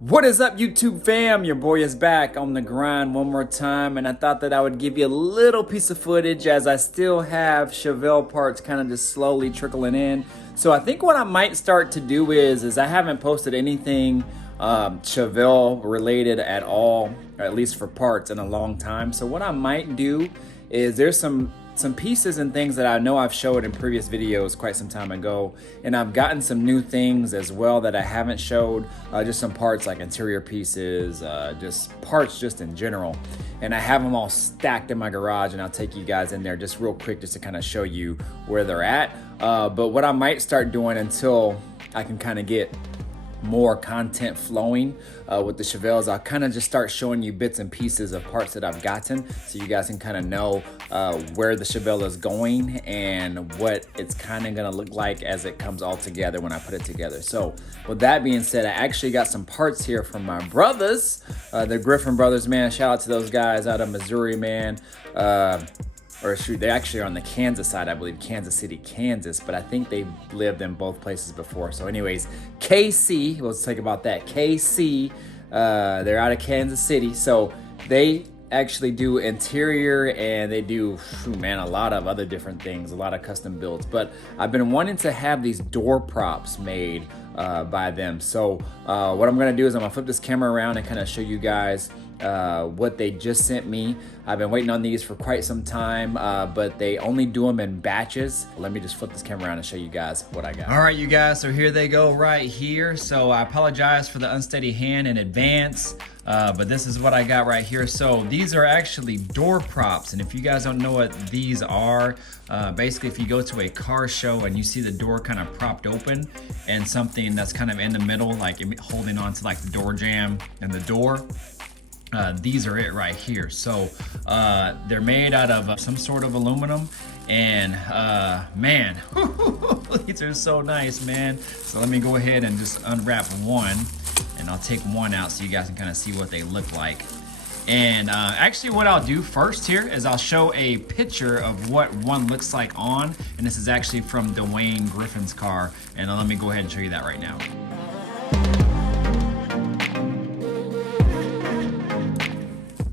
What is up, YouTube fam? Your boy is back on the grind one more time, and I thought that I would give you a little piece of footage as I still have Chevelle parts kind of just slowly trickling in. So I think what I might start to do is I haven't posted anything Chevelle related at all, or at least for parts, in a long time. So what I might do is there's some pieces and things that I know I've showed in previous videos quite some time ago, and I've gotten some new things as well that I haven't showed, just some parts like interior pieces, just parts just in general, and I have them all stacked in my garage, and I'll take you guys in there just real quick just to kind of show you where they're at. But what I might start doing until I can kind of get more content flowing with the Chevelles, I'll kind of just start showing you bits and pieces of parts that I've gotten so you guys can kind of know where the Chevelle is going and what it's kind of gonna look like as it comes all together when I put it together. So with that being said, I actually got some parts here from my brothers, the Griffin brothers, man. Shout out to those guys out of Missouri, man. Or shoot, they actually are on the Kansas side, I believe, Kansas City, Kansas, but I think they've lived in both places before. So anyways, KC, let's talk about that. KC, they're out of Kansas City. So they actually do interior, and they do, man, a lot of other different things, a lot of custom builds. But I've been wanting to have these door props made by them. So what I'm gonna do is I'm gonna flip this camera around and kind of show you guys what they just sent me. I've been waiting on these for quite some time, but they only do them in batches. Let me just flip this camera around and show you guys what I got. All right, you guys, so here they go right here. So I apologize for the unsteady hand in advance, but this is what I got right here. So these are actually door props, and if you guys don't know what these are, basically if you go to a car show and you see the door kind of propped open and something that's kind of in the middle, like holding on to like the door jamb and the door, these are it right here. So they're made out of some sort of aluminum, and man, these are so nice, man. So let me go ahead and just unwrap one, and I'll take one out so you guys can kind of see what they look like. And actually what I'll do first here is I'll show a picture of what one looks like on, and this is actually from Dwayne Griffin's car, and let me go ahead and show you that right now.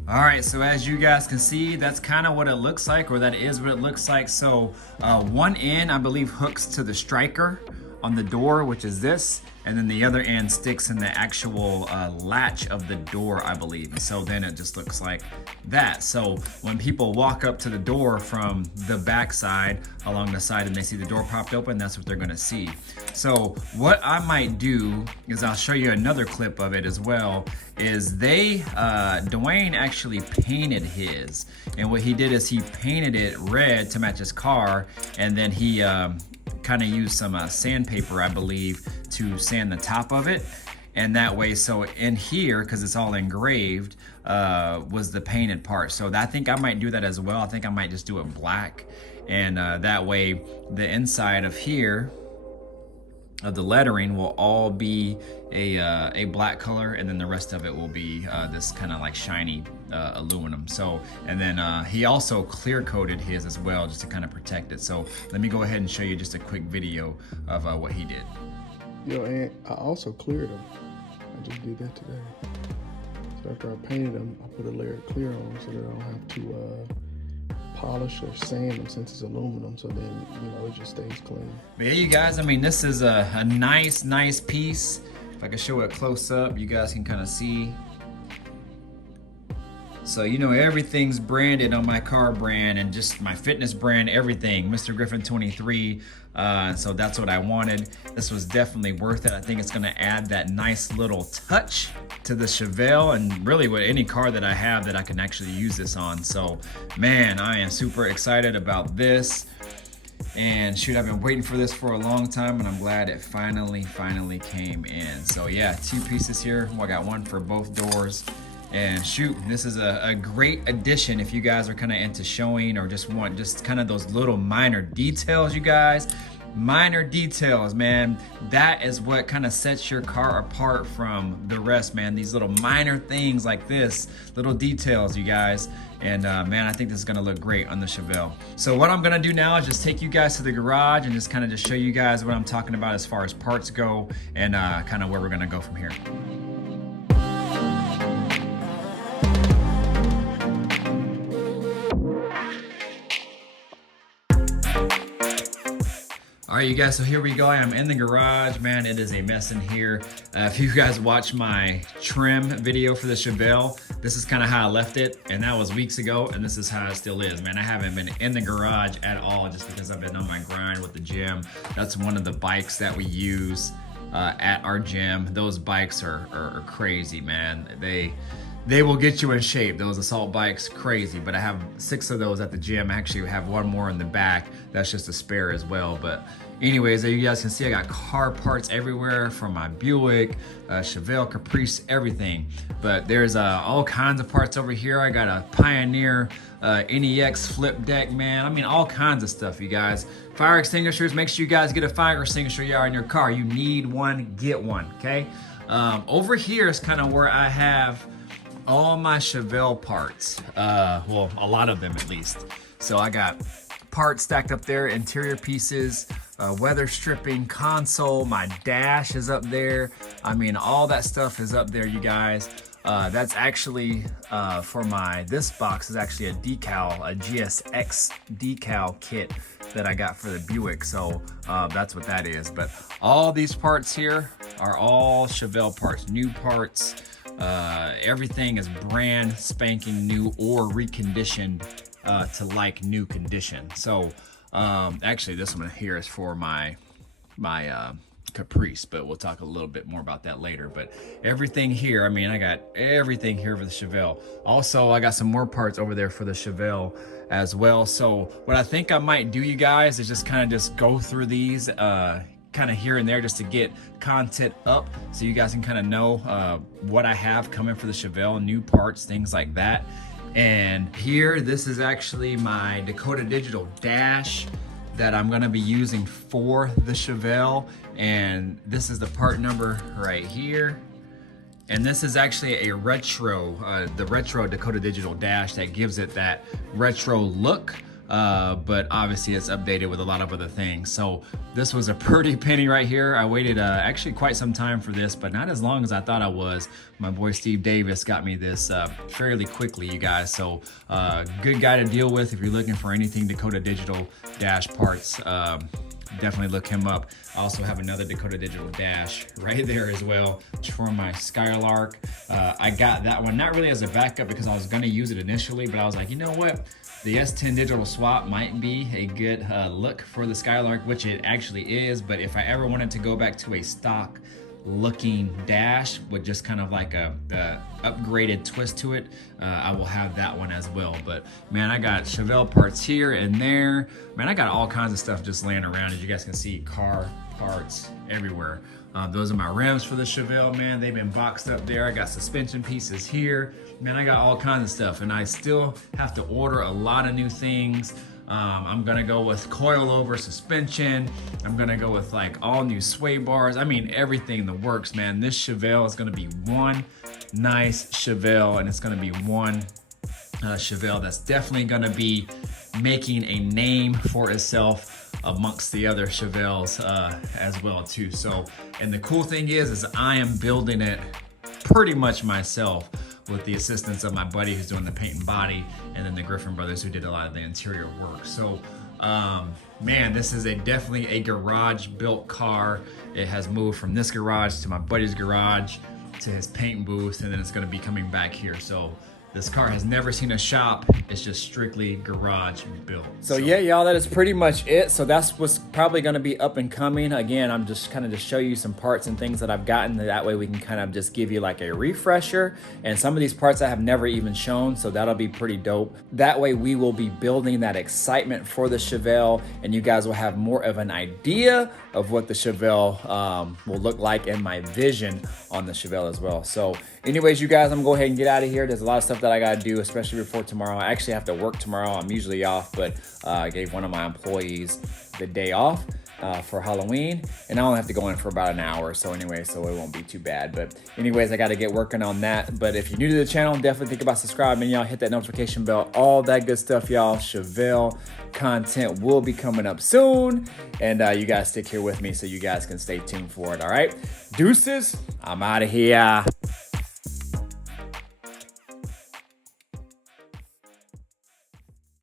All right, so as you guys can see, that's kind of what it looks like, or that is what it looks like. So one end, I believe, hooks to the striker on the door, which is this, and then the other end sticks in the actual latch of the door, I believe. And so then it just looks like that. So when people walk up to the door from the back side, along the side, and they see the door propped open, that's what they're gonna see. So what I might do is I'll show you another clip of it as well, is Dwayne actually painted his. And what he did is he painted it red to match his car, and then he kind of used some sandpaper, I believe, to sand the top of it. And that way, so in here, because it's all engraved, was the painted part. So I think I might do that as well. I think I might just do it black. And that way, the inside of here, of the lettering, will all be a black color, and then the rest of it will be this kind of like shiny aluminum. So, and then he also clear coated his as well, just to kind of protect it. So let me go ahead and show you just a quick video of what he did. Yo, and I also cleared them. I just did that today. So after I painted them, I put a layer of clear on so that I don't have to polish or sand them since it's aluminum, so then, you know, it just stays clean. But yeah, you guys, I mean, this is a nice piece. If I can show it close up, you guys can kind of see. So, you know, everything's branded on my car brand and just my fitness brand, everything, Mr. Griffin 23. So that's what I wanted. This was definitely worth it. I think it's gonna add that nice little touch to the Chevelle, and really with any car that I have that I can actually use this on. So, man, I am super excited about this. And shoot, I've been waiting for this for a long time, and I'm glad it finally came in. So yeah, two pieces here. Well, I got one for both doors. And shoot, this is a great addition if you guys are kind of into showing or just want just kind of those little minor details, you guys. Minor details, man. That is what kind of sets your car apart from the rest, man. These little minor things like this, little details, you guys. And man, I think this is gonna look great on the Chevelle. So what I'm gonna do now is just take you guys to the garage and just kind of just show you guys what I'm talking about as far as parts go, and kind of where we're gonna go from here. All right, you guys, so here we go. I am in the garage. Man, it is a mess in here. If you guys watched my trim video for the Chevelle, this is kind of how I left it, and that was weeks ago, and this is how it still is, man. I haven't been in the garage at all just because I've been on my grind with the gym. That's one of the bikes that we use at our gym. Those bikes are crazy, man. They will get you in shape. Those assault bikes, crazy. But I have 6 of those at the gym. I actually have 1 more in the back. That's just a spare as well. But anyways, as you guys can see, I got car parts everywhere from my Buick, Chevelle, Caprice, everything. But there's all kinds of parts over here. I got a Pioneer NEX flip deck, man. I mean, all kinds of stuff, you guys. Fire extinguishers, make sure you guys get a fire extinguisher in your car. You need one, get one, okay? Over here is kind of where I have all my Chevelle parts, well, a lot of them at least. So I got parts stacked up there, interior pieces, weather stripping, console, my dash is up there. I mean, all that stuff is up there, you guys. That's actually for this box is actually a decal, a GSX decal kit that I got for the Buick. So that's what that is. But all these parts here are all Chevelle parts, new parts. Everything is brand spanking new or reconditioned to like new condition. So actually this one here is for my Caprice, but we'll talk a little bit more about that later. But everything here, I mean, I got everything here for the Chevelle. Also, I got some more parts over there for the Chevelle as well. So what I think I might do, you guys, is just go through these kind of here and there just to get content up so you guys can kind of know what I have coming for the Chevelle, new parts, things like that. And here, this is actually my Dakota Digital dash that I'm gonna be using for the Chevelle, and this is the part number right here. And this is actually a retro, the retro Dakota Digital dash that gives it that retro look. But obviously it's updated with a lot of other things. So this was a pretty penny right here. I waited actually quite some time for this, but not as long as I thought I was. My boy Steve Davis got me this fairly quickly, you guys. So good guy to deal with if you're looking for anything Dakota Digital dash parts. Definitely look him up. I also have another Dakota Digital dash right there as well for my Skylark. I got that one not really as a backup because I was gonna use it initially, but I was like, you know what? The S10 digital swap might be a good look for the Skylark, which it actually is. But if I ever wanted to go back to a stock looking dash with just kind of like a upgraded twist to it, I will have that one as well. But man, I got Chevelle parts here and there. Man, I got all kinds of stuff just laying around. As you guys can see, car parts everywhere. Those are my rims for the Chevelle, man. They've been boxed up there. I got suspension pieces here. Man, I got all kinds of stuff, and I still have to order a lot of new things. I'm gonna go with coilover suspension. I'm gonna go with like all new sway bars. I mean, everything in the works, man. This Chevelle is gonna be one nice Chevelle, and it's gonna be one Chevelle that's definitely gonna be making a name for itself amongst the other Chevelles as well too. So, and the cool thing is I am building it pretty much myself with the assistance of my buddy who's doing the paint and body, and then the Griffin brothers who did a lot of the interior work. So man, this is definitely a garage built car. It has moved from this garage to my buddy's garage to his paint booth, and then it's gonna be coming back here. So this car has never seen a shop. It's just strictly garage built. So yeah, y'all, that is pretty much it. So that's what's probably gonna be up and coming. Again, I'm just kind of to show you some parts and things that I've gotten. That way we can kind of just give you like a refresher. And some of these parts I have never even shown, so that'll be pretty dope. That way we will be building that excitement for the Chevelle, and you guys will have more of an idea of what the Chevelle will look like and my vision on the Chevelle as well. So anyways, you guys, I'm gonna go ahead and get out of here. There's a lot of stuff that I gotta do, especially before tomorrow. I actually have to work tomorrow. I'm usually off, but I gave one of my employees the day off for Halloween, and I only have to go in for about an hour or so anyway, so it won't be too bad. But anyways, I got to get working on that. But if you're new to the channel, definitely think about subscribing, y'all. Hit that notification bell, all that good stuff, y'all. Chevelle content will be coming up soon, and you guys stick here with me so you guys can stay tuned for it. All right, deuces, I'm out of here.